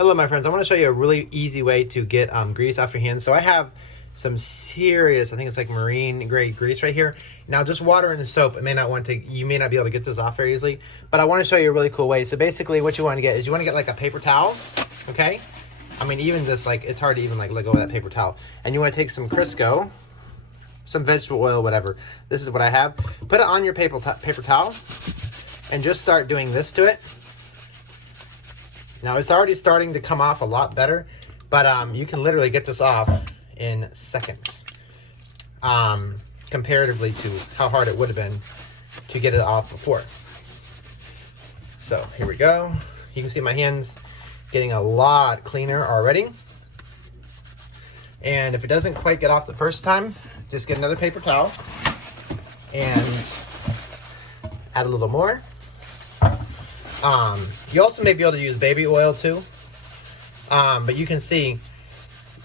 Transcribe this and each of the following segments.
Hello my friends, I want to show you a really easy way to get grease off your hands. So I have some serious, I think it's like marine grade grease right here. Now just water and soap, you may not be able to get this off very easily, but I want to show you a really cool way. So basically what you want to get is you want to get like a paper towel, okay? I mean even this, like, it's hard to even like let go of that paper towel. And you want to take some Crisco, some vegetable oil, whatever. This is what I have. Put it on your paper towel and just start doing this to it. Now it's already starting to come off a lot better, but you can literally get this off in seconds, comparatively to how hard it would have been to get it off before. So here we go. You can see my hands getting a lot cleaner already. And if it doesn't quite get off the first time, just get another paper towel and add a little more. You also may be able to use baby oil too, but you can see,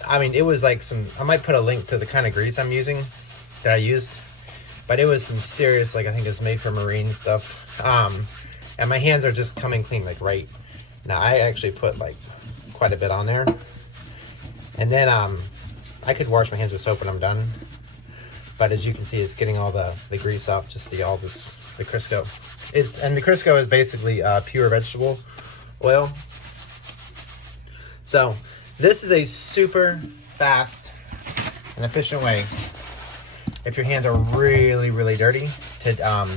I mean, it was like I might put a link to the kind of grease I'm using that I used, but it was some serious, like, I think it's made for marine stuff. And my hands are just coming clean, like right now. I actually put like quite a bit on there, and then I could wash my hands with soap when I'm done, but as you can see, it's getting all the grease off, just the Crisco. And the Crisco is basically pure vegetable oil. So this is a super fast and efficient way, if your hands are really, really dirty, to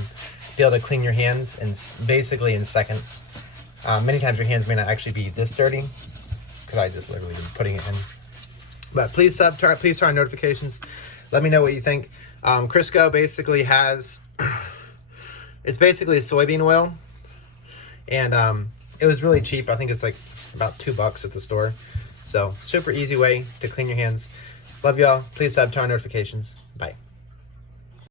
be able to clean your hands basically in seconds. Many times your hands may not actually be this dirty, because I just literally been putting it in. But please turn on notifications. Let me know what you think. Crisco basically has... It's basically a soybean oil, and it was really cheap. I think it's like about $2 at the store. So super easy way to clean your hands. Love y'all. Please turn on notifications. Bye.